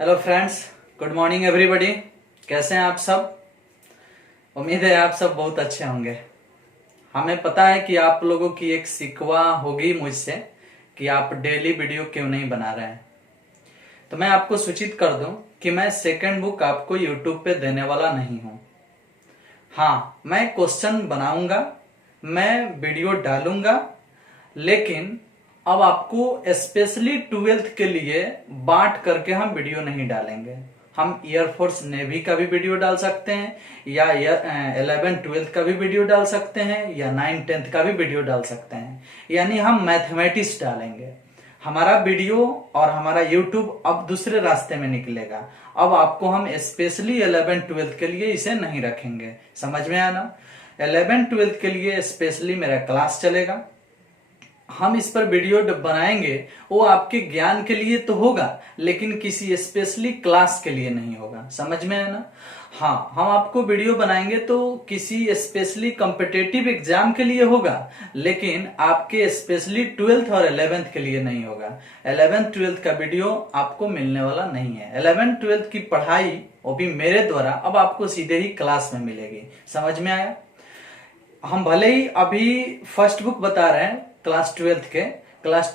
Hello friends, good morning everybody. कैसे हैं आप सब? उम्मीद है आप सब बहुत अच्छे होंगे। हमें पता है कि आप लोगों की एक शिकवा होगी मुझसे कि आप डेली वीडियो क्यों नहीं बना रहे हैं। तो मैं आपको सूचित कर दूं कि मैं सेकंड बुक आपको यूट्यूब पे देने वाला नहीं हूं। हाँ, मैं क्वेश्चन बनाऊंगा, मैं वीडियो डालूंगा, लेकिन अब आपको स्पेशली ट्वेल्थ के लिए बांट करके हम वीडियो नहीं डालेंगे। हम एयरफोर्स नेवी का भी वीडियो डाल सकते हैं, या 11-12 का भी वीडियो डाल सकते हैं, या 9-10 का भी वीडियो डाल सकते हैं। यानी हम मैथमेटिक्स डालेंगे। हमारा वीडियो और हमारा यूट्यूब अब दूसरे रास्ते में निकलेगा। अब आपको हम स्पेशली 11-12 के लिए इसे नहीं रखेंगे। समझ में आया ना? 11-12 के लिए स्पेशली मेरा क्लास चलेगा। हम इस पर वीडियो बनाएंगे, वो आपके ज्ञान के लिए तो होगा, लेकिन किसी स्पेशली क्लास के लिए नहीं होगा। समझ में आया ना? हाँ, हम आपको वीडियो बनाएंगे तो किसी स्पेशली कॉम्पिटेटिव एग्जाम के लिए होगा, लेकिन आपके स्पेशली 12th और 11th के लिए नहीं होगा। 11th-12th का वीडियो आपको मिलने वाला नहीं है। 11th-12th की पढ़ाई वो भी मेरे द्वारा अब आपको सीधे ही क्लास में मिलेगी। समझ में आया? हम भले ही अभी फर्स्ट बुक बता रहे हैं क्लास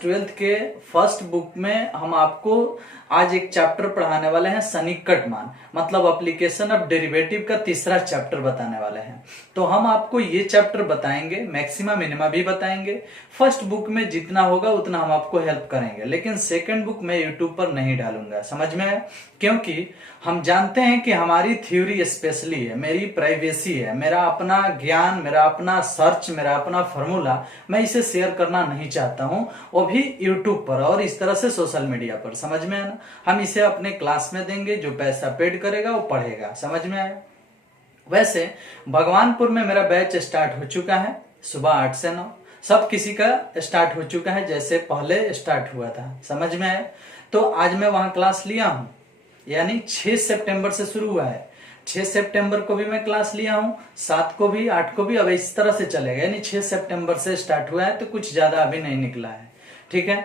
ट्वेल्थ के फर्स्ट बुक में हम आपको आज एक चैप्टर पढ़ाने वाले हैं, सन्निकट मान, मतलब एप्लीकेशन ऑफ डेरिवेटिव का तीसरा चैप्टर बताने वाले हैं। तो हम आपको ये चैप्टर बताएंगे, मैक्सिमा मिनिमा भी बताएंगे। फर्स्ट बुक में जितना होगा उतना हम आपको हेल्प करेंगे, लेकिन सेकंड बुक मैं यूट्यूब पर नहीं डालूंगा। समझ में आया? क्योंकि हम जानते हैं कि हमारी थ्योरी स्पेशली है, मेरी प्राइवेसी है, मेरा अपना ज्ञान, मेरा अपना सर्च, मेरा अपना फॉर्मूला मैं इसे शेयर करना नहीं चाहता हूं, वो भी यूट्यूब पर और इस तरह से सोशल मीडिया पर। समझ में आया ना? हम इसे अपने क्लास में देंगे, जो पैसा पेड करेगा वो पढ़ेगा। समझ में आया? वैसे भगवानपुर में मेरा बैच स्टार्ट हो चुका है, सुबह 8 से 9 सब किसी का स्टार्ट हो चुका है, जैसे पहले स्टार्ट हुआ था। समझ में आया? तो आज मैं वहां क्लास लिया हूं, यानी 6 सितंबर से शुरू हुआ है। 6 सितंबर को भी मैं क्लास लिया हूं, 7 को भी, 8 को भी, अब इस तरह से चलेगा। यानी 6 सितंबर से स्टार्ट हुआ है, तो कुछ ज्यादा अभी नहीं निकला है। ठीक है?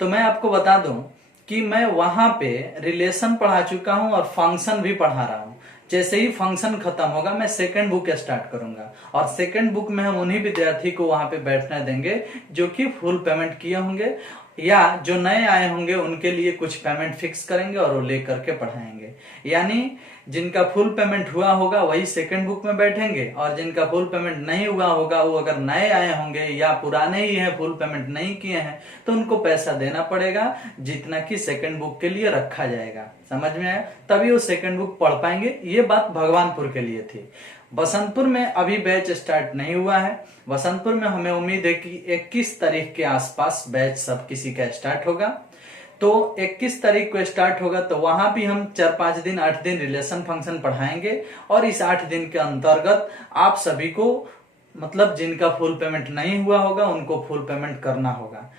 तो मैं आपको बता दूं कि मैं वहां पे रिलेशन पढ़ा चुका हूं और फंक्शन भी पढ़ा रहा हूं। जैसे ही फंक्शन खत्म होगा मैं सेकंड बुक स्टार्ट करूंगा, और सेकंड बुक में हम उन्हीं विद्यार्थी को वहां पे बैठने देंगे जो कि फुल पेमेंट किए होंगे, या जो नए आए होंगे उनके लिए कुछ पेमेंट फिक्स करेंगे और वो लेकर के पढ़ाएंगे। यानी जिनका फुल पेमेंट हुआ होगा वही सेकंड बुक में बैठेंगे, और जिनका फुल पेमेंट नहीं हुआ होगा, वो अगर नए आए होंगे या पुराने ही हैं, फुल पेमेंट नहीं किए हैं, तो उनको पैसा देना पड़ेगा जितना कि सेकंड बुक के लिए रखा जाएगा। समझ में आया? तभी वो सेकंड बुक पढ़ पाएंगे। ये बात भगवानपुर के लिए थी। बसंतपुर में अभी बैच स्टार्ट नहीं हुआ है। बसंतपुर में हमें उम्मीद है कि 21 तारीख के आसपास बैच सब किसी का स्टार्ट होगा। तो 21 तारीख को स्टार्ट होगा, तो वहां भी हम 4-5 दिन 8 दिन रिलेशन फंक्शन पढ़ाएंगे, और इस 8 दिन के अंतर्गत आप सभी को, मतलब जिनका फुल पेमेंट नहीं हुआ होगा उनको फुल पेमेंट करना होगा,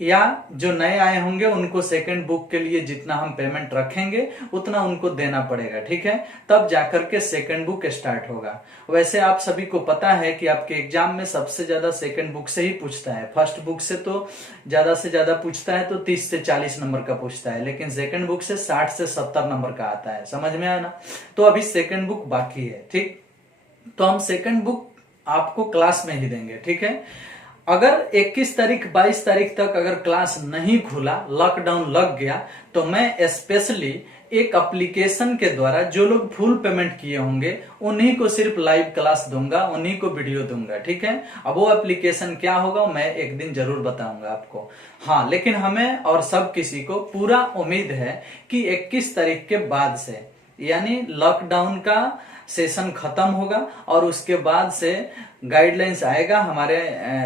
या जो नए आए होंगे उनको सेकंड बुक के लिए जितना हम पेमेंट रखेंगे उतना उनको देना पड़ेगा। ठीक है? तब जाकर के सेकंड बुक स्टार्ट होगा। वैसे आप सभी को पता है कि आपके एग्जाम में सबसे ज्यादा सेकंड बुक से ही पूछता है। फर्स्ट बुक से तो ज्यादा से ज्यादा पूछता है तो 30 से 40 नंबर का पूछता है, लेकिन सेकंड बुक से 60 से 70 नंबर का आता है। समझ में आया ना? तो अभी सेकंड बुक बाकी है। ठीक? तो हम सेकंड बुक आपको क्लास में ही देंगे। ठीक है? अगर 21 तारीख 22 तारीख तक अगर क्लास नहीं खुला, लॉकडाउन लग गया, तो मैं स्पेशली एक एप्लीकेशन के द्वारा जो लोग फुल पेमेंट किए होंगे उन्हीं को सिर्फ लाइव क्लास दूंगा, उन्हीं को वीडियो दूंगा। ठीक है? अब वो एप्लीकेशन क्या होगा मैं एक दिन जरूर बताऊंगा आपको। हाँ, लेकिन हमें और सब किसी को पूरा उम्मीद है कि 21 तारीख के बाद से, यानी लॉकडाउन का सेशन खत्म होगा, और उसके बाद से गाइडलाइंस आएगा हमारे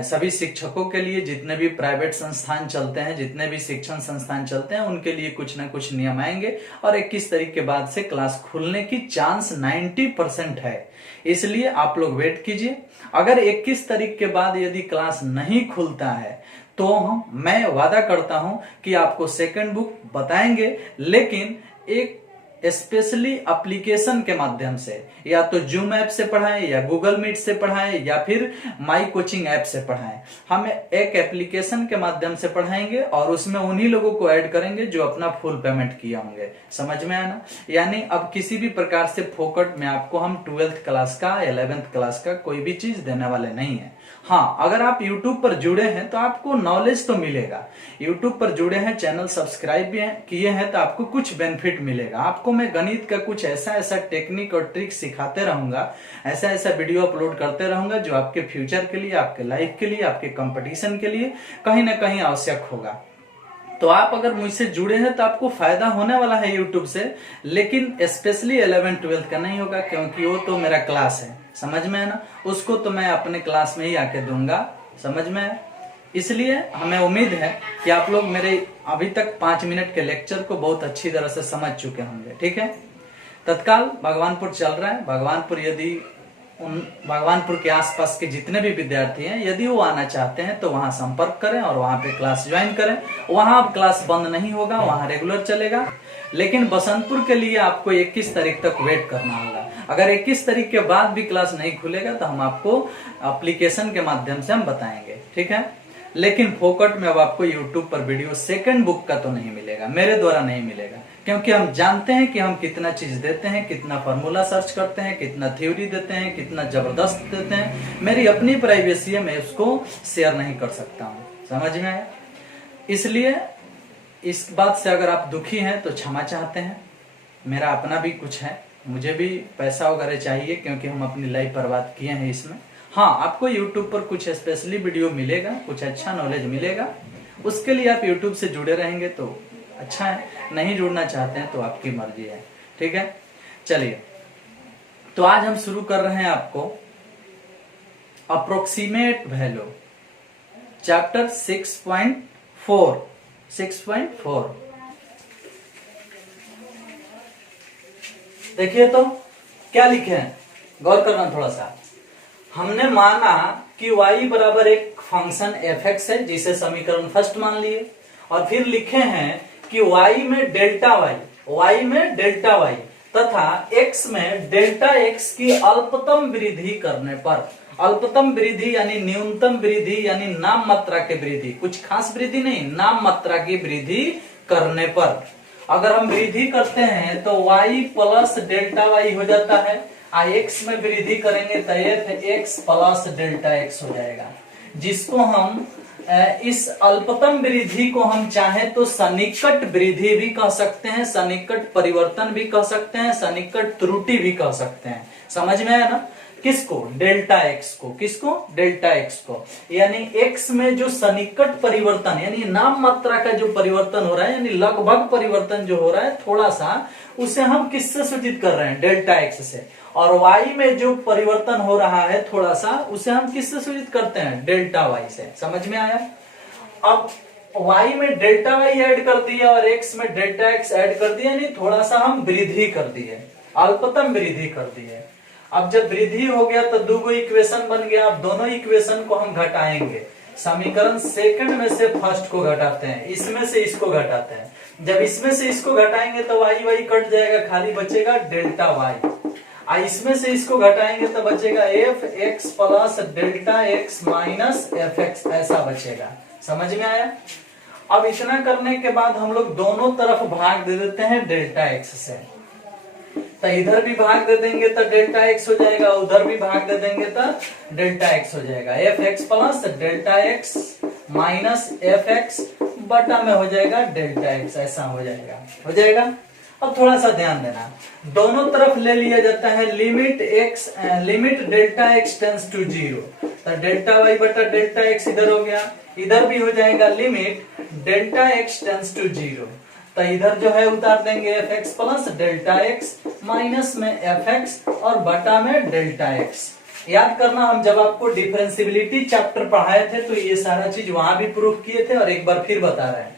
सभी शिक्षकों के लिए। जितने भी प्राइवेट संस्थान चलते हैं, जितने भी शिक्षण संस्थान चलते हैं, उनके लिए कुछ ना कुछ नियम आएंगे, और 21 तारीख के बाद से क्लास खुलने की चांस 90% है। इसलिए आप लोग वेट कीजिए। अगर 21 तारीख के बाद यदि क्लास नहीं खुलता है तो मैं वादा करता हूं कि आपको सेकंड बुक बताएंगे, लेकिन एक स्पेशली एप्लीकेशन के माध्यम से, या तो जूम ऐप से पढ़ाएं या गूगल मीट से पढ़ाएं या फिर माई कोचिंग ऐप से पढ़ाएं। हम एक एप्लीकेशन के माध्यम से पढ़ाएंगे और उसमें उन्हीं लोगों को ऐड करेंगे जो अपना फुल पेमेंट किया होंगे। समझ में आया ना? यानी अब किसी भी प्रकार से फोकट में आपको हम 12th क्लास का 11th क्लास का कोई भी चीज देने वाले नहीं है। हाँ, अगर आप YouTube पर जुड़े हैं तो आपको नॉलेज तो मिलेगा। YouTube पर जुड़े हैं, चैनल सब्सक्राइब भी किए हैं तो आपको कुछ बेनिफिट मिलेगा। आपको मैं गणित का कुछ ऐसा टेक्निक और ट्रिक सिखाते रहूंगा, ऐसा वीडियो अपलोड करते रहूंगा जो आपके फ्यूचर के लिए, आपके लाइफ के लिए, आपके कंपटीशन के लिए कहीं ना कहीं आवश्यक होगा। तो आप अगर मुझसे जुड़े हैं तो आपको फायदा होने वाला है YouTube से, लेकिन स्पेशली 11th 12th का नहीं होगा, क्योंकि वो तो मेरा क्लास है। समझ में है ना? उसको तो मैं अपने क्लास में ही आके दूंगा। समझ में है? इसलिए हमें उम्मीद है कि आप लोग मेरे अभी तक 5 मिनट के लेक्चर को बहुत अच्छी तरह से समझ चुके होंगे। ठीक है? तत्काल भगवानपुर चल रहा है। भगवानपुर, यदि भगवानपुर के आसपास के जितने भी विद्यार्थी हैं, यदि वो आना चाहते हैं तो वहां संपर्क करें और वहां पे क्लास ज्वाइन करें। वहां अब क्लास बंद नहीं होगा, वहां रेगुलर चलेगा। लेकिन बसंतपुर के लिए आपको 21 तारीख तक वेट करना होगा। अगर 21 तारीख के बाद भी क्लास नहीं खुलेगा तो हम आपको एप्लीकेशन के माध्यम से हम बताएंगे। ठीक है? लेकिन फोकट में अब आपको YouTube पर वीडियो सेकंड बुक का तो नहीं मिलेगा, मेरे द्वारा नहीं मिलेगा, क्योंकि हम जानते हैं कि हम कितना चीज देते हैं, कितना फॉर्मूला सर्च करते हैं, कितना थ्योरी देते हैं, कितना जबरदस्त देते हैं। मेरी अपनी प्राइवेसी है, मैं उसको शेयर नहीं कर सकता हूँ। समझ में आया? इसलिए इस बात से अगर आप दुखी हैं तो क्षमा चाहते हैं। मेरा अपना भी कुछ है, मुझे भी पैसा वगैरह चाहिए, क्योंकि हम अपनी लाइफ बर्बाद किए हैं इसमें। हाँ, आपको YouTube पर कुछ स्पेशली वीडियो मिलेगा, कुछ अच्छा नॉलेज मिलेगा। उसके लिए आप YouTube से जुड़े रहेंगे तो अच्छा है, नहीं जुड़ना चाहते हैं तो आपकी मर्जी है। ठीक है? चलिए, तो आज हम शुरू कर रहे हैं आपको अप्रोक्सीमेट वैल्यू, चैप्टर 6.4। देखिए तो क्या लिखे हैं, गौर करना थोड़ा सा। हमने माना कि y बराबर एक फंक्शन f(x) है, जिसे समीकरण फर्स्ट मान लिए, और फिर लिखे हैं कि y में डेल्टा y तथा x में डेल्टा x की अल्पतम वृद्धि करने पर, अल्पतम वृद्धि यानी न्यूनतम वृद्धि यानी नाम मात्रा की वृद्धि, कुछ खास वृद्धि नहीं, नाम मात्रा की वृद्धि करने पर अगर हम वृद्धि करते हैं तो y प्लस डेल्टा y हो जाता है। x में वृद्धि करेंगे तो f(x) प्लस डेल्टा x हो जाएगा, जिसको हम इस अल्पतम वृद्धि को हम चाहे तो सन्निकट वृद्धि भी कह सकते हैं, सन्निकट परिवर्तन भी कह सकते हैं, सन्निकट त्रुटि भी कह सकते हैं। समझ में आया ना? किसको? डेल्टा x को। किसको? डेल्टा x को। यानी x में जो सन्निकट परिवर्तन यानी नाम मात्रा का जो परिवर्तन हो रहा है, यानी लगभग परिवर्तन जो हो रहा है थोड़ा सा, उसे हम किससे सूचित कर रहे हैं? डेल्टा x से। और y में जो परिवर्तन हो रहा है थोड़ा सा, उसे हम किससे सूचित करते हैं? डेल्टा y से। समझ में आया? अब y में डेल्टा y ऐड कर दिया और x में डेल्टा x ऐड कर दिया, यानी थोड़ा सा हम वृद्धि कर दिए, अल्पतम वृद्धि कर दिए। अब जब वृद्धि हो गया तो दो इक्वेशन बन गया। अब दोनों इक्वेशन को हम घटाएंगे। समीकरण सेकंड में से फर्स्ट को घटाते हैं, इसमें से इसको घटाते हैं। जब इसमें से इसको घटाएंगे तो y कट जाएगा, खाली बचेगा डेल्टा y। इसमें से इसको घटाएंगे तो बचेगा f(x) plus delta x minus f(x), ऐसा बचेगा। समझ में आया? अब इतना करने के बाद हम लोग दोनों तरफ भाग दे देते हैं डेल्टा x से। तो इधर भी भाग दे देंगे तो डेल्टा x हो जाएगा, उधर भी भाग दे देंगे तो डेल्टा x हो जाएगा। f(x) plus delta x minus f(x) बटा में हो जाएगा डेल्टा x, ऐसा हो जाएगा। हो जाएगा? अब थोड़ा सा ध्यान देना, दोनों तरफ ले लिया जाता है limit delta x tends to 0, तो डेल्टा y बटा डेल्टा x इधर हो गया, इधर भी हो जाएगा limit delta x tends to 0, तो इधर जो है उतार देंगे f(x) plus delta x minus में f(x) और बटा में डेल्टा x। याद करना, हम जब आपको डिफरेंशियबिलिटी चैप्टर पढ़ाए थे तो ये सारा चीज वहां भी प्रूफ किए थे और एक बार फिर बता रहे हैं।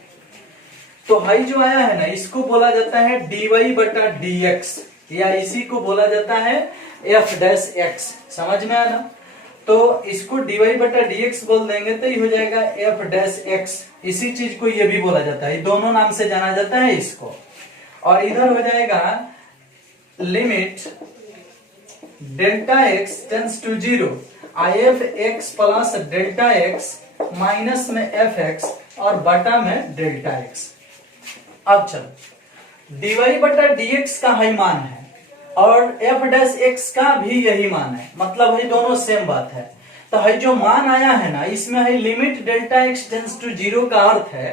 तो हाई जो आया है ना, इसको बोला जाता है dy बटा dx, या इसी को बोला जाता है f'(x). समझ में आया ना? तो इसको dy बटा dx बोल देंगे तो ये हो जाएगा f'(x). इसी चीज को ये भी बोला जाता है, दोनों नाम से जाना जाता है इसको। और इधर हो जाएगा limit delta x tends to zero, f x plus delta x minus में एफ एक्स और बटा में डेल्टा एक्स। अब चलो dy बटा dx का ही मान है और एफ डैश एक्स का भी यही मान है, मतलब है दोनों सेम बात है। तो है जो मान आया है ना, इसमें है limit delta x tends to zero का अर्थ है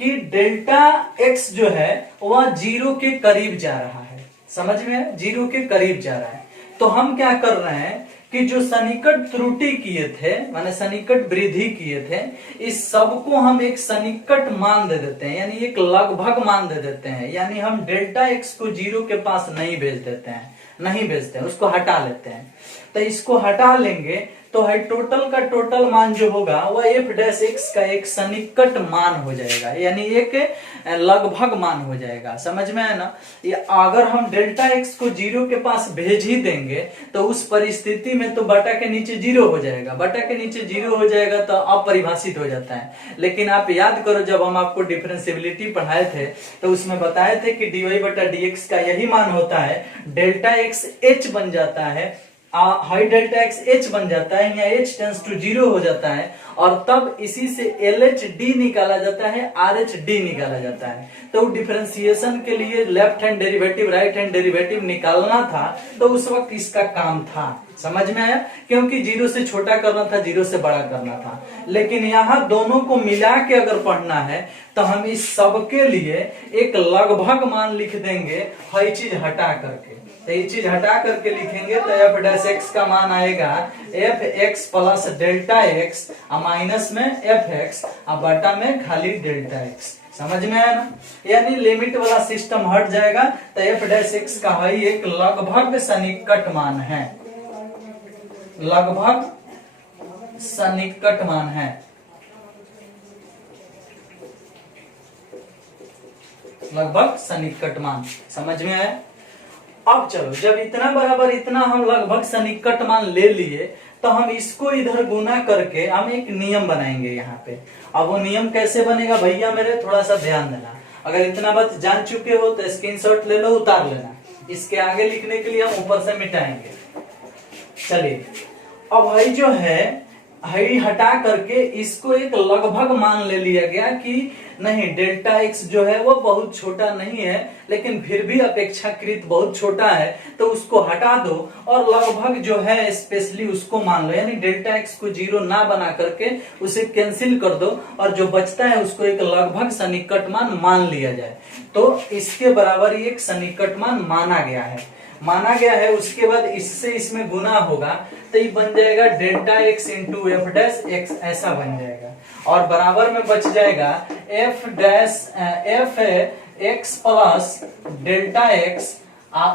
कि डेल्टा एक्स जो है वह जीरो के करीब जा रहा है। समझ में है, जीरो के करीब जा रहा है। तो हम क्या कर रहे हैं कि जो सन्निकट त्रुटि किए थे, माने सन्निकट वृद्धि किए थे, इस सब को हम एक सन्निकट मान दे देते हैं, यानी एक लगभग मान दे देते हैं। यानी हम डेल्टा एक्स को जीरो के पास नहीं भेज देते हैं, नहीं भेजते हैं, उसको हटा लेते हैं। तो इसको हटा लेंगे तो है टोटल का टोटल मान जो होगा वह एफ डैश एक्स का एक सन्निकट मान हो जाएगा, यानी एक लगभग मान हो जाएगा। समझ में है ना। ये अगर हम डेल्टा एक्स को जीरो के पास भेज ही देंगे तो उस परिस्थिति में तो बटा के नीचे जीरो हो जाएगा, बटा के नीचे जीरो हो जाएगा तो अपरिभाषित हो जाता है। लेकिन आप याद करो जब हम आपको डिफरेंशियबिलिटी पढ़ाए थे तो उसमें बताए थे कि dy बटा dx का यही मान होता है, डेल्टा एक्स h बन जाता है, हाई डेल्टा एक्स एच बन जाता है, यहाँ एच टेंस टू जीरो हो जाता है और तब इसी से एल एच डी निकाला जाता है, आर एच डी निकाला जाता है। तो डिफरेंशिएशन के लिए left hand derivative right hand derivative निकालना था, तो उस वक्त इसका काम था। समझ में आया, क्योंकि जीरो से छोटा करना था, जीरो से बड़ा करना था। लेकिन यहाँ दोनों को मिला के अगर पढ़ना है तो हम इस सब के लिए एक लगभग मान लिख देंगे, हर चीज हटा करके। तो ये चीज हटा करके लिखेंगे तो एफ डैश एक्स का मान आएगा F x plus delta x minus में एफ एक्स बटा में खाली डेल्टा एक्स। समझ में आया ना। यानी लिमिट वाला सिस्टम हट जाएगा तो एफ डैश एक्स का ही एक लगभग सन्निकट मान है, लगभग सन्निकट मान है। लगभग सन्निकट मान समझ में आया। अब चलो जब इतना बराबर इतना हम लगभग सन्निकट मान ले लिए तो हम इसको इधर गुना करके हम एक नियम बनाएंगे यहाँ पे। अब वो नियम कैसे बनेगा भैया मेरे थोड़ा सा ध्यान देना। अगर इतना बात जान चुके हो तो स्क्रीनशॉट ले लो, उतार लेना। इसके आगे लिखने के लिए हम ऊपर से मिटाएंगे। चलिए अब भाई जो है हई हटा करके इसको एक लगभग मान ले लिया गया कि नहीं डेल्टा एक्स जो है वो बहुत छोटा नहीं है, लेकिन फिर भी अपेक्षाकृत बहुत छोटा है, तो उसको हटा दो और लगभग जो है स्पेशली उसको मान लो। यानी डेल्टा एक्स को जीरो ना बना करके उसे कैंसिल कर दो और जो बचता है उसको एक लगभग सन्निकट मान लिया जाए। तो इसके बराबर ही एक सन्निकट मान माना गया है। उसके बाद इससे इसमें गुना होगा तो ये बन जाएगा delta x into F dash x, ऐसा बन जाएगा। और बराबर में बच जाएगा F dash F x plus delta x,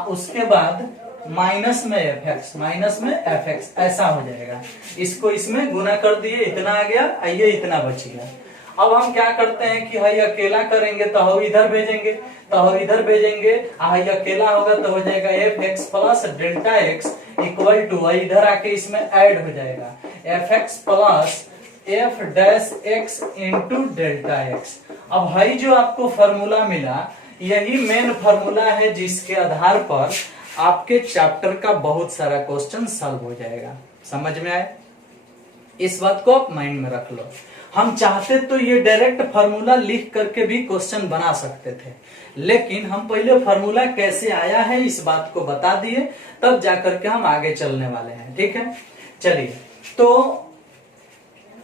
उसके बाद माइनस में एफ एक्स, माइनस में एफ एक्स, ऐसा हो जाएगा। इसको इसमें गुना कर दिए, इतना आ गया, ये इतना बच गया। अब हम क्या करते हैं कि हाई अकेला करेंगे तो हम इधर भेजेंगे, तो हम इधर भेजेंगे, हाई अकेला होगा तो हो जाएगा f x plus delta x equal to इधर आके इसमें ऐड हो जाएगा f x plus f dash x into delta x. अब हाई जो आपको फॉर्मूला मिला यही मेन फॉर्मूला है जिसके आधार पर आपके चैप्टर का बहुत सारा क्वेश्चन सॉल्व हो जाएगा। समझ में आए, इस बात को आप माइंड में रख लो। हम चाहते तो ये डायरेक्ट फार्मूला लिख करके भी क्वेश्चन बना सकते थे, लेकिन हम पहले फार्मूला कैसे आया है इस बात को बता दिए, तब जाकर के हम आगे चलने वाले हैं। ठीक है, चलिए तो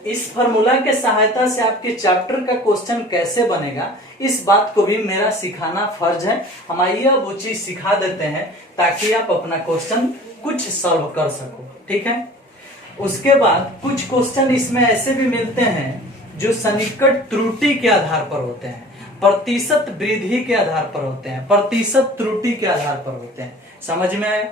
इस फार्मूला के सहायता से आपके चैप्टर का क्वेश्चन कैसे बनेगा इस बात को भी मेरा सिखाना फर्ज है। हम आइए अब वो चीज सिखा देते हैं ताकि आप अपना क्वेश्चन कुछ सॉल्व कर सको। ठीक है, उसके बाद कुछ क्वेश्चन इसमें ऐसे भी मिलते हैं जो सन्निकट त्रुटि के आधार पर होते हैं, प्रतिशत वृद्धि के आधार पर होते हैं, प्रतिशत त्रुटि के आधार पर होते हैं। समझ में आया,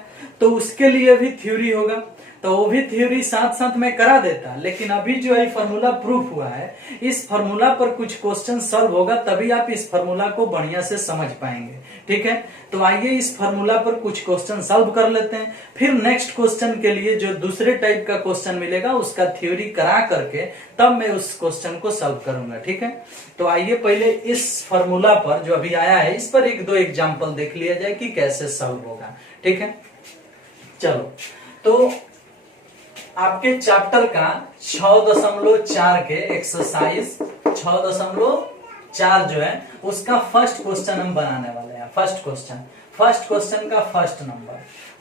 तो उसके लिए भी थ्योरी होगा। तो वो भी थ्योरी साथ साथ में करा देता, लेकिन अभी जो है फॉर्मूला प्रूफ हुआ है, इस फॉर्मूला पर कुछ क्वेश्चन सॉल्व होगा तभी आप इस फॉर्मूला को बढ़िया से समझ पाएंगे। ठीक है, तो आइए इस फॉर्मूला पर कुछ क्वेश्चन सॉल्व कर लेते हैं, फिर नेक्स्ट क्वेश्चन के लिए जो दूसरे टाइप का क्वेश्चन मिलेगा उसका थ्योरी करा करके तब मैं उस क्वेश्चन को सॉल्व करूंगा। ठीक है, तो आइए पहले इस फॉर्मूला पर जो अभी आया है इस पर एक दो एग्जांपल देख लिया जाए कि कैसे सॉल्व होगा। ठीक है, चलो, तो आपके चैप्टर का 6.4 के एक्सरसाइज 6.4 जो है उसका फर्स्ट क्वेश्चन हम बनाने वाले हैं। फर्स्ट क्वेश्चन का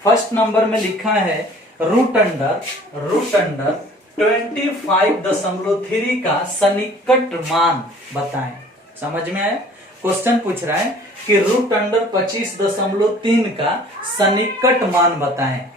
फर्स्ट नंबर में लिखा है रूट अंडर 25.3 का सन्निकट मान बताएं। समझ में आया? क्वेश्चन पूछ रहा है कि रूट अंडर 25.3 का सन्निकट मान बताएं।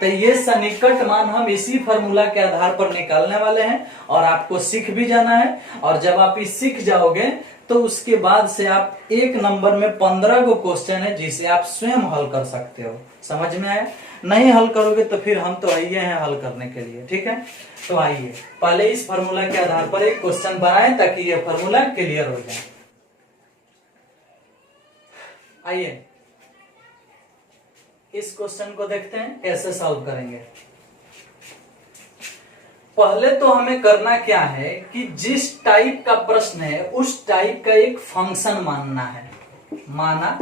तो ये सन्निकट मान हम इसी फॉर्मूला के आधार पर निकालने वाले हैं और आपको सीख भी जाना है। और जब आप इस सीख जाओगे तो उसके बाद से आप एक नंबर में 15 को क्वेश्चन है जिसे आप स्वयं हल कर सकते हो। समझ में आया? नहीं हल करोगे तो फिर हम तो आइए हैं हल करने के लिए। ठीक है, तो आइए पहले इस फॉर्मूला के आधार पर एक क्वेश्चन बनाएं ताकि ये फॉर्मूला क्लियर हो जाए। आइए इस क्वेश्चन को देखते हैं कैसे सॉल्व करेंगे। पहले तो हमें करना क्या है कि जिस टाइप का प्रश्न है उस टाइप का एक फंक्शन मानना है। माना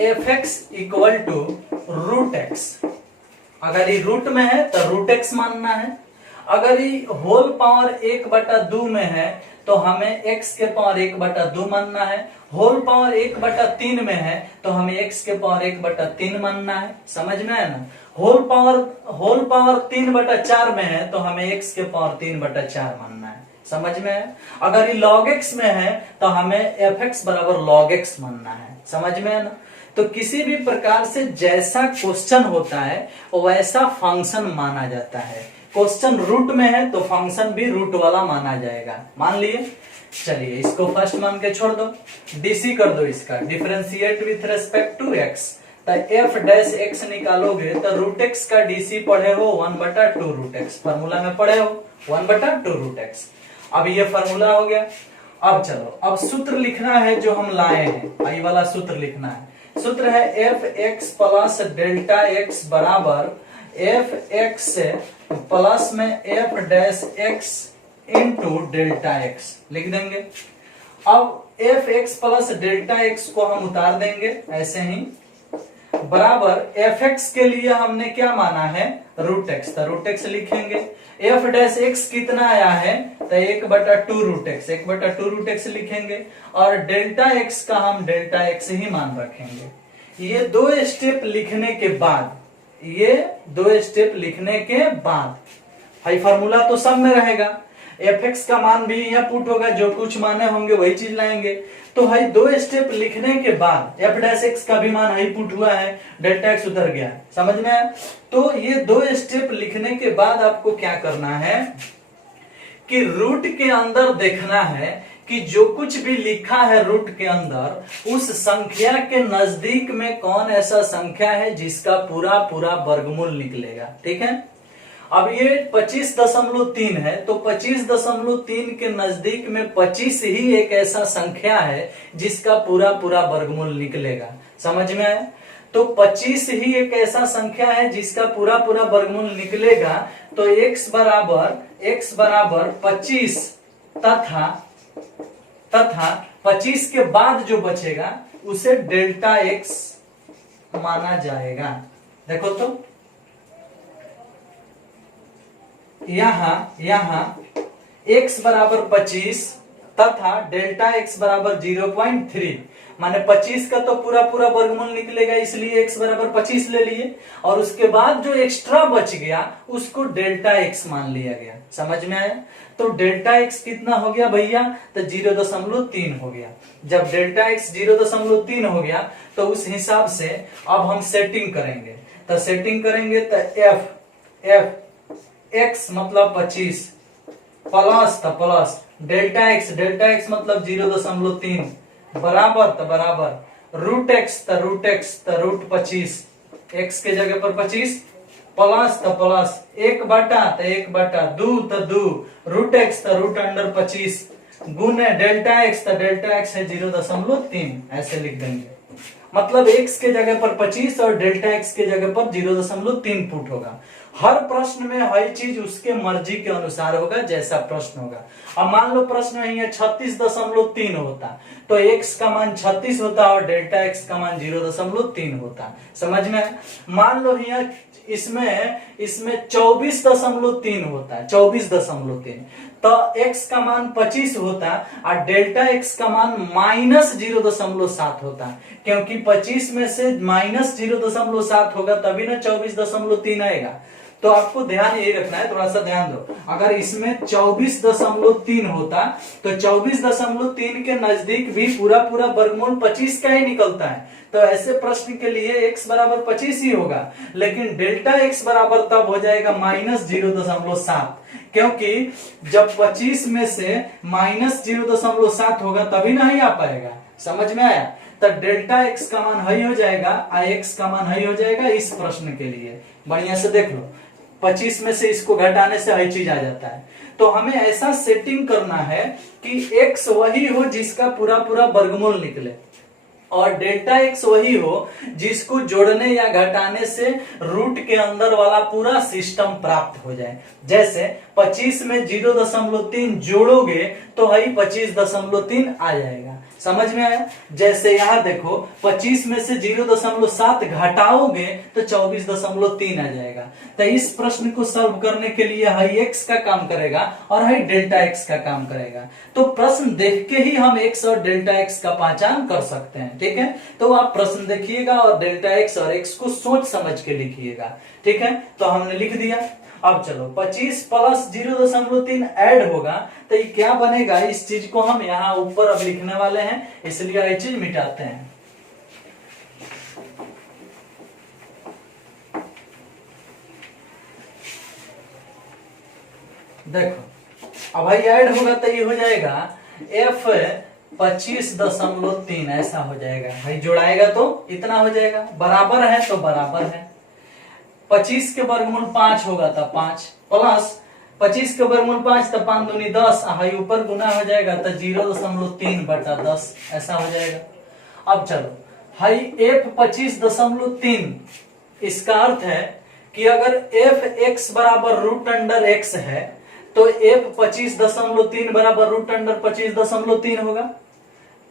f(x) equal to root x. अगर ये रूट में है तो रूट एक्स मानना है। अगर ये होल पावर 1/2 में है तो हमें x के पावर 1/2 मानना है। होल पावर 1/3 में है तो हमें x के पावर 1/3 मानना है। समझ में आया ना? होल पावर 3/4 में है तो हमें x के पावर 3/4 मानना है। समझ में आया? अगर ये log x में है तो हमें fx बराबर log x मानना है। समझ में आया ना? तो किसी भी प्रकार से जैसा क्वेश्चन होता है वैसा फंक्शन माना जाता है। क्वेश्चन रूट में है तो फंक्शन भी रूट वाला माना जाएगा। मान लिए? चलिए इसको फर्स्ट मान के छोड़ दो, डीसी कर दो, इसका differentiate with respect to x. तो एफ डैश एक्स निकालोगे तो रूट एक्स का डीसी पढ़े हो 1/2 रूट एक्स। फॉर्मूला में पढ़े हो 1/2 रूट एक्स। अब ये फॉर्मूला हो गया। अब चलो, अब सूत्र लिखना है जो हम लाए हैं, आई वाला सूत्र लिखना है। सूत्र है F x plus delta x बराबर एफ एक्स प्लस में F dash x into delta x लिख देंगे। अब f x plus delta x को हम उतार देंगे ऐसे ही, बराबर एफ एक्स के लिए हमने क्या माना है? Root x. तो रूट एक्स लिखेंगे। एफ डैश एक्स कितना आया है? तो 1/2 रूट एक्स, 1/2 रूट एक्स लिखेंगे। और डेल्टा एक्स का हम डेल्टा एक्स ही मान रखेंगे। ये दो स्टेप लिखने के बाद भाई फॉर्मूला तो सब में रहेगा। एफ एक्स का मान भी यहाँ पुट होगा, जो कुछ माने होंगे वही चीज लाएंगे। तो भाई दो स्टेप लिखने के बाद एफ डैश एक्स का भी मान हाई पुट हुआ है, डेल्टा एक्स उतर गया। समझ में आया? तो ये दो स्टेप लिखने के बाद आपको क्या करना है कि रूट के अंदर देखना है कि जो कुछ भी लिखा है रूट के अंदर उस संख्या के नजदीक में कौन ऐसा संख्या है जिसका पूरा वर्गमूल निकलेगा। ठीक है, अब ये 25.3 है तो 25.3 के नजदीक में 25 ही एक ऐसा संख्या है जिसका पूरा वर्गमूल निकलेगा। समझ में आया? तो 25 ही एक ऐसा संख्या है जिसका पूरा वर्गमूल निकलेगा। तो x बराबर 25 तथा 25 के बाद जो बचेगा उसे डेल्टा x माना जाएगा। देखो तो यहां x बराबर 25 तथा डेल्टा x बराबर 0.3, माने 25 का तो पूरा वर्गमूल निकलेगा, इसलिए x बराबर 25 ले लिए और उसके बाद जो एक्स्ट्रा बच गया उसको डेल्टा x मान लिया गया। समझ में आया? तो डेल्टा x कितना हो गया भैया? तो 0.3 हो गया। जब डेल्टा x 0.3 हो गया तो उस हिसाब से अब हम सेटिंग करेंगे। तो एफ x मतलब 25 प्लस डेल्टा x मतलब 0.3 बराबर रूट एक्स रूट 25, x के जगह पर 25 प्लस तो प्लस, 1 तो 1 दू तो दू, रूट एक्स तो रूट अंडर 25 गुने डेल्टा एक्स तो डेल्टा एक्स है 0.3, ऐसे लिख देंगे। मतलब x के जगह पर 25 और डेल्टा x के जगह पर 0.3 पुट होगा। हर प्रश्न में हर चीज उसके मर्जी के अनुसार होगा, जैसा प्रश्न होगा। अब मान लो प्रश्न में है 36.3 होता तो x का मान 36 होता और डेल्टा x का मान 0.3 होता। समझ में? मान लो यहाँ इसमें 24.3 होता है, 24.3 तो x का मान 25 होता और डेल्टा x का मान -0.7 होता, क्योंकि 25 में से -0.7 होगा तभी ना 24.3 आएगा। तो आपको ध्यान यही रखना है, थोड़ा सा ध्यान दो। अगर इसमें 24.3 होता तो 24.3 के नजदीक भी पूरा वर्गमूल 25 का ही निकलता है, तो ऐसे प्रश्न के लिए x बराबर 25 ही होगा। लेकिन डेल्टा x बराबर तब हो जाएगा -0.7, क्योंकि जब 25 में से -0.7 होगा तभी ना ही आ पाएगा। समझ में आया? तो डेल्टा x का मान हई हो जाएगा और x का मान हई हो जाएगा इस प्रश्न के लिए। बढ़िया से देख लो, 25 में से इसको घटाने से हई चीज आ जाता है। तो हमें ऐसा सेटिंग करना है कि x वही हो जिसका पूरा वर्गमूल निकले और डेल्टा x वही हो जिसको जोड़ने या घटाने से रूट के अंदर वाला पूरा सिस्टम प्राप्त हो जाए। जैसे 25 में 0.3 जोड़ोगे तो हई 25.3 आ जाएगा। समझ में आया? जैसे यहाँ देखो 25 में से 0.7 घटाओगे तो 24.3 आ जाएगा। तो इस प्रश्न को सॉल्व करने के लिए हाई x का काम करेगा और हाई डेल्टा x का काम करेगा। तो प्रश्न देख के ही हम x और डेल्टा x का पहचान कर सकते हैं। ठीक है, तो आप प्रश्न देखिएगा और डेल्टा x और x को सोच समझ के लिखिएगा। ठीक है, तो हमने लिख दिया। अब चलो 25 प्लस 0.3 ऐड होगा तो ये क्या बनेगा, इस चीज को हम यहाँ ऊपर अब लिखने वाले हैं, इसलिए ये चीज मिटाते हैं। देखो अब भाई ऐड होगा तो ये हो जाएगा f 25.3 ऐसा हो जाएगा। भाई जोड़ाएगा तो इतना हो जाएगा, बराबर है तो बराबर है। 25 के वर्गमूल 5 होगा तो 5 प्लस 25 के वर्गमूल 5 तो 5 दूनी 10, हाई ऊपर गुना हो जाएगा तो 0.3/10 ऐसा हो जाएगा। अब चलो हाई f 25.3, इसका अर्थ है कि अगर f x बराबर रूट अंडर x है तो f 25.3 बराबर रूट अंडर 25.3 होगा।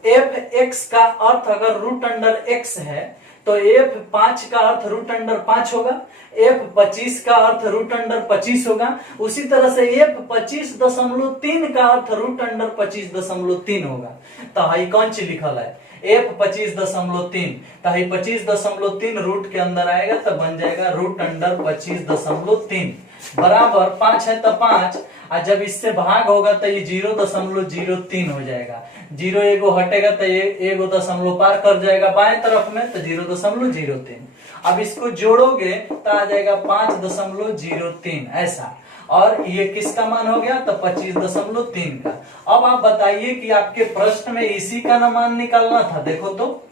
f x का अर्थ अगर रूट अंडर x है तो f 5 का अर्थ रूट अंडर 5 होगा, f 25 का अर्थ रूट अंडर 25 होगा। उसी तरह से f 25.3 का अर्थ रूट अंडर 25.3 होगा। तो हाई कौन सी लिखल है f 25.3, तो हाई 25.3 रूट के अंदर आएगा तो बन जाएगा रूट अंडर 25.3 बराबर 5 है तो 5, और जब इससे भाग होगा तो ये 0.03 हो जाएगा। 0 एगो हटेगा तो ये एगो दशमलव पार कर जाएगा बाएं तरफ में तो 0.03। अब इसको जोड़ोगे तो आ जाएगा 5.03 ऐसा, और ये किसका मान हो गया तो 25.3 का। अब आप बताइए कि आपके प्रश्न में इसी का ना मान निकालना था। देखो तो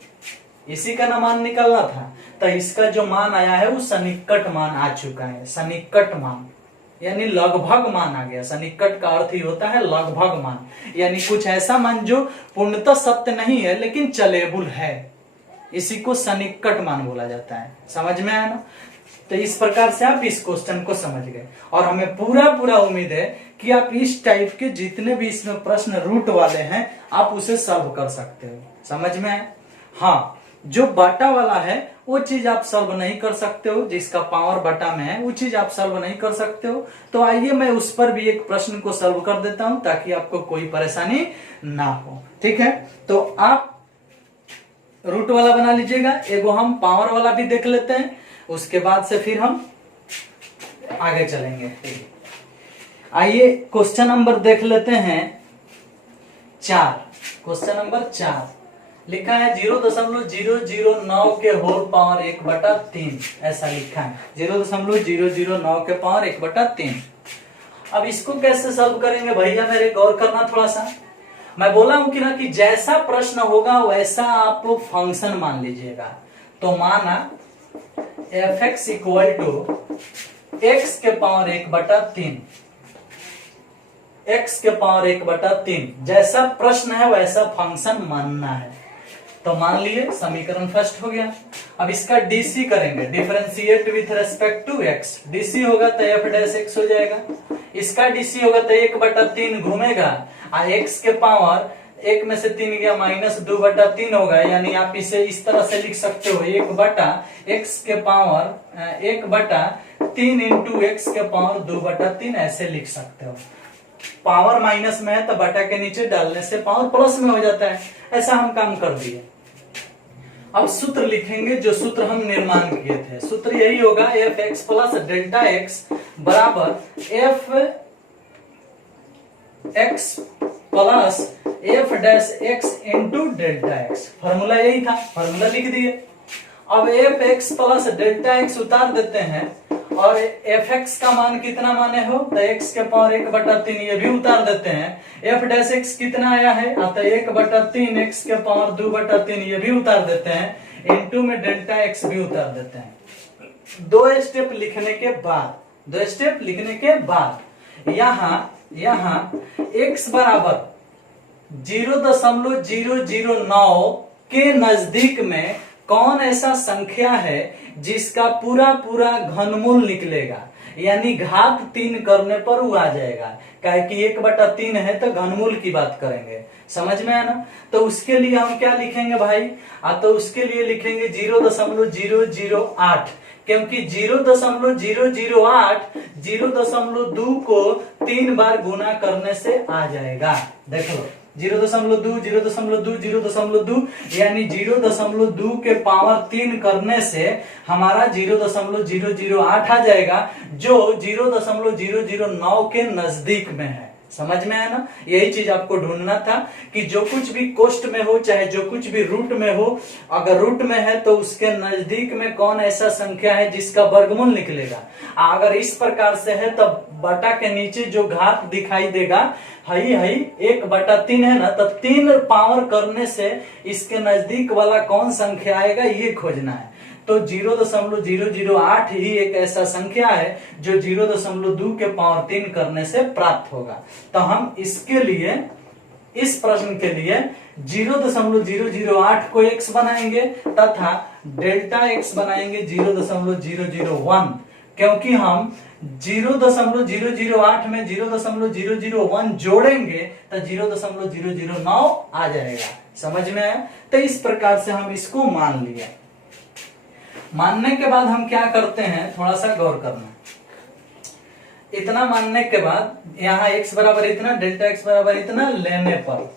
इसी का ना मान निकालना था, तो इसका जो मान आया है वो सन्निकट मान आ चुका है। सन्निकट मान यानी लगभग मान आ गया। सन्निकट का अर्थ ही होता है लगभग मान, यानी कुछ ऐसा मान जो पूर्णतः सत्य नहीं है लेकिन चलेबुल है, इसी को सन्निकट मान बोला जाता है। समझ में आया ना? तो इस प्रकार से आप इस क्वेश्चन को समझ गए और हमें पूरा उम्मीद है कि आप इस टाइप के जितने भी इसमें प्रश्न रूट वाले हैं आप उसे सॉल्व कर सकते हो। समझ में आया? हाँ, जो बाटा वाला है वो चीज आप सॉल्व नहीं कर सकते हो, जिसका पावर बटा में है वो चीज आप सॉल्व नहीं कर सकते हो। तो आइए मैं उस पर भी एक प्रश्न को सॉल्व कर देता हूं ताकि आपको कोई परेशानी ना हो। ठीक है, तो आप रूट वाला बना लीजिएगा, एगो हम पावर वाला भी देख लेते हैं, उसके बाद से फिर हम आगे चलेंगे। आइए क्वेश्चन नंबर देख लेते हैं 4। क्वेश्चन नंबर 4 लिखा है 0.009 के होल पावर 1/3 ऐसा लिखा है। 0.009 के पावर 1/3। अब इसको कैसे सॉल्व करेंगे भैया, मेरे गौर करना थोड़ा सा। मैं बोला हूं कि ना कि जैसा प्रश्न होगा वैसा आप फंक्शन मान लीजिएगा। तो माना f x equal to x के पावर 1/3, एक्स के पावर 1/3 जैसा प्रश्न है वैसा फंक्शन मानना है। तो मान लिए समीकरण फर्स्ट हो गया। अब इसका डीसी करेंगे, differentiate with respect to x. DC होगा तो एफ डैश एक्स हो जाएगा, इसका डीसी होगा तो 1/3 घूमेगा और एक्स के पावर 1 में से 3 गया -2/3 होगा। यानी आप इसे इस तरह से लिख सकते हो 1/x के पावर 1/3 इंटू एक्स के पावर 2/3 ऐसे लिख सकते हो। पावर माइनस में है तो बटा के नीचे डालने से पावर प्लस में हो जाता है। ऐसा हम काम कर दिए। अब सूत्र लिखेंगे, जो सूत्र हम निर्माण किए थे। सूत्र यही होगा f x plus delta x बराबर f x plus f dash x into delta x. Formula यही था, फॉर्मूला लिख दिए। अब f x plus delta x उतार देते हैं और एफ एक्स का मान कितना माने हो तो एक्स के पावर 1/3 ये भी उतार देते हैं। एफ डैश एक्स कितना आया है आता 1/3 एक्स के पावर 2/3 ये भी उतार देते हैं। इंटू में डेल्टा एक्स भी उतार देते हैं। दो स्टेप लिखने के बाद यहाँ एक्स बराबर 0.009 के नजदीक में कौन ऐसा संख्या है जिसका पूरा घनमूल निकलेगा, यानी घात 3 करने पर वो आ जाएगा। काहे कि 1/3 है तो घनमूल की बात करेंगे, समझ में है ना। तो उसके लिए हम क्या लिखेंगे भाई, तो उसके लिए लिखेंगे 0.008, क्योंकि 0.008 0.2 को 3 बार गुना करने से आ जाएगा। देख लो 0.2 0.2 0.2 यानी 0.2 के पावर 3 करने से हमारा 0.008 आ जाएगा, जो 0.009 के नजदीक में है। समझ में है ना। यही चीज आपको ढूंढना था कि जो कुछ भी कोष्ट में हो चाहे जो कुछ भी रूट में हो, अगर रूट में है तो उसके नजदीक में कौन ऐसा संख्या है जिसका वर्गमूल निकलेगा। अगर इस प्रकार से है तो बटा के नीचे जो घात दिखाई देगा हई 1/3 है ना, तो 3 पावर करने से इसके नजदीक वाला कौन संख्या आएगा ये खोजना है। तो 0.008 ही एक ऐसा संख्या है जो 0.2 के पावर 3 करने से प्राप्त होगा। तो हम इसके लिए, इस प्रश्न के लिए 0.008 को x बनाएंगे तथा डेल्टा x बनाएंगे 0.001, क्योंकि हम 0.008 में 0.001 जोड़ेंगे तो 0.009 आ जाएगा। समझ में आया। तो इस प्रकार से हम इसको मान लिया। मानने के बाद हम क्या करते हैं, थोड़ा सा गौर करना। इतना मानने के बाद यहाँ x बराबर इतना, डेल्टा x बराबर इतना लेने पर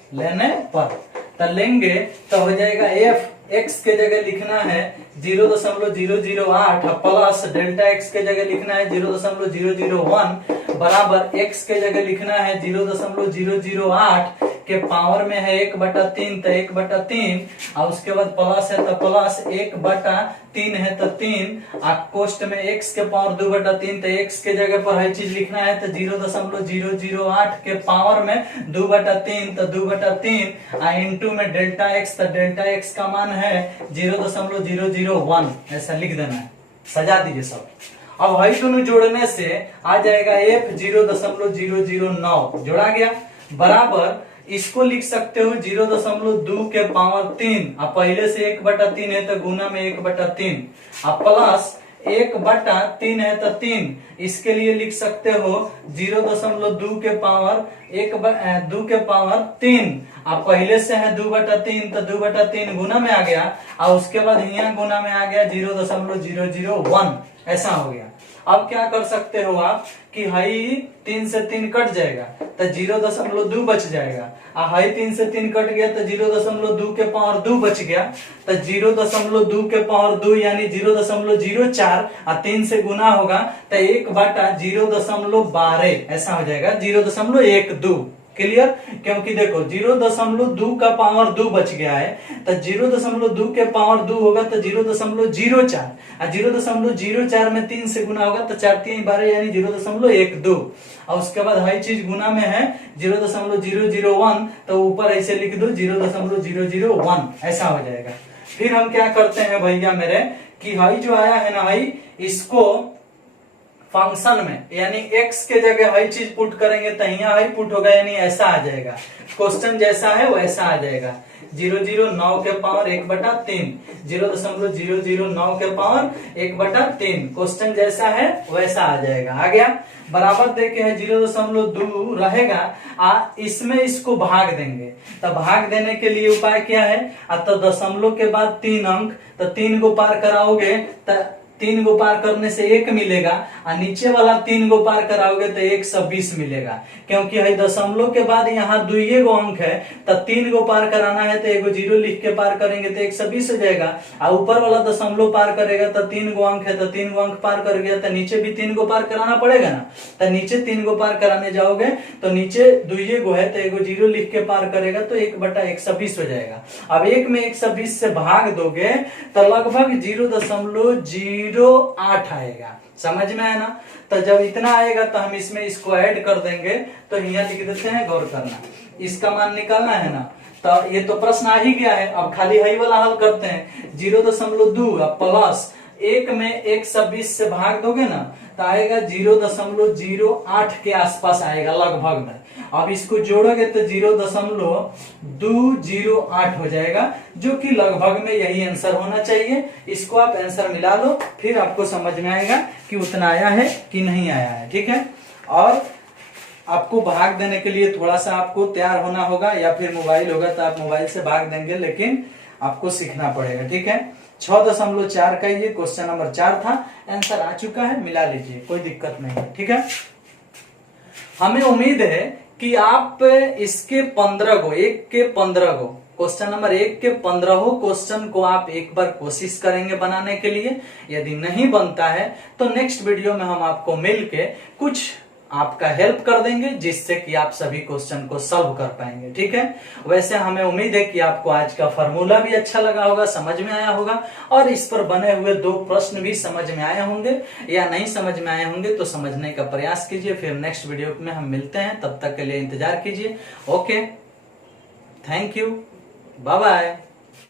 तो लेंगे तो हो जाएगा f x के जगह लिखना है 0.008 प्लस डेल्टा x के जगह लिखना है 0.001 बराबर x के जगह लिखना है 0.008 के पावर में है 1/3 तो 1/3 और उसके बाद प्लस है तो प्लस 1/3 है तो 3 और कोष्ट में x के पावर 2/3 तो x के जगह पर हर चीज लिखना है तो 0.008 के पावर में 2/3 तो 2/3 और इंटू में डेल्टा x तो डेल्टा x का मान है 0.001 ऐसा लिख देना है। सजा दीजिए सब। अब हई दोनों जोड़ने से आ जाएगा f 0.009 जोड़ा गया बराबर इसको लिख सकते हो 0.2 के पावर 3 अब पहले से 1/3 है तो गुना में 1/3 अब प्लस 1/3 है तो 3 इसके लिए लिख सकते हो 0.2 के पावर 2 के पावर 3 अब पहले से है 2/3 तो 2/3 गुना में आ गया और उसके बाद यहाँ गुना में आ गया 0.001 ऐसा हो गया। अब क्या कर सकते हो आप कि हाई 3 से 3 कट जाएगा तो 0.2 बच जाएगा और हाई 3 से 3 कट गया तो 0.2 के पावर 2 बच गया तो 0.2 के पावर 2 यानी 0.04 और 3 से गुना होगा तो 1/0.12 ऐसा हो जाएगा 0.12। क्लियर। क्योंकि देखो 0.2 का पावर 2 बच गया है तो 0.2 के पावर 2 होगा तो 0.04 और 0.04 में 3 से गुना होगा तो 4 3 12 यानी 0.12 और उसके बाद हर चीज गुना में है 0.001 तो ऊपर ऐसे लिख दो 0.001 ऐसा हो जाएगा। फिर हम क्या करते हैं भैया मेरे कि हई जो आया है ना, हई इसको फंक्शन में यानी x के जगह हई चीज पुट करेंगे तो यहाँ हई पुट होगा, यानी ऐसा आ जाएगा। क्वेश्चन जैसा है वैसा आ जाएगा। 009 के पावर 1/3, 0.009 के पावर 1/3, क्वेश्चन जैसा है वैसा आ जाएगा। आ गया। बराबर देके है 0.2 रहेगा, इसमें इसको भाग देंगे। तो भाग देने के लिए उपाय क्या है, तो दशमलव के बाद 3 अंक, तो 3 को पार कराओगे तो 3 को पार करने से 1 मिलेगा, और नीचे वाला 3 को पार कराओगे तो 120 मिलेगा। क्योंकि है दशमलव के बाद यहाँ 2 गो अंक है, तो 3 को पार कराना है तो एगो 0 लिख के पार करेंगे तो 120 हो जाएगा। और ऊपर वाला दशमलव पार करेगा तो 3 गो अंक है, तो 3 गो अंक पार कर गया, तो नीचे भी 3 को पार कराना पड़ेगा ना। तो नीचे 3 को पार कराने जाओगे तो नीचे 2 गो है, तो एगो 0 लिख के पार करेगा तो 1/120 हो जाएगा। अब 1 में 120 से भाग दोगे तो लगभग 0.08 आएगा। समझ में आया ना। तो जब इतना आएगा तो हम इसमें इसको ऐड कर देंगे, तो यहाँ लिख देते हैं, गौर करना, इसका मान निकालना है ना। तो ये तो प्रश्न आ ही गया है, अब खाली हई वाला हल करते हैं। 0.2 प्लस 1 में 120 से भाग दोगे ना तो आएगा 0.08 के आसपास आएगा लगभग में। अब इसको जोड़ोगे तो 0.208 हो जाएगा, जो कि लगभग में यही आंसर होना चाहिए। इसको आप आंसर मिला लो, फिर आपको समझ में आएगा कि उतना आया है कि नहीं आया है। ठीक है। और आपको भाग देने के लिए थोड़ा सा आपको तैयार होना होगा, या फिर मोबाइल होगा तो आप मोबाइल से भाग देंगे, लेकिन आपको सीखना पड़ेगा। ठीक है। 6.4 का ये क्वेश्चन नंबर 4 था। आंसर आ चुका है, मिला लीजिए, कोई दिक्कत नहीं है। ठीक है। हमें उम्मीद है कि आप इसके 15 गो, 1 के 15 गो क्वेश्चन नंबर 1 के 15 क्वेश्चन को आप एक बार कोशिश करेंगे बनाने के लिए। यदि नहीं बनता है तो नेक्स्ट वीडियो में हम आपको मिलके कुछ आपका हेल्प कर देंगे, जिससे कि आप सभी क्वेश्चन को सॉल्व कर पाएंगे। ठीक है। वैसे हमें उम्मीद है कि आपको आज का फॉर्मूला भी अच्छा लगा होगा, समझ में आया होगा, और इस पर बने हुए 2 प्रश्न भी समझ में आए होंगे, या नहीं समझ में आए होंगे तो समझने का प्रयास कीजिए। फिर नेक्स्ट वीडियो में हम मिलते हैं, तब तक के लिए इंतजार कीजिए। Okay, thank you, bye bye.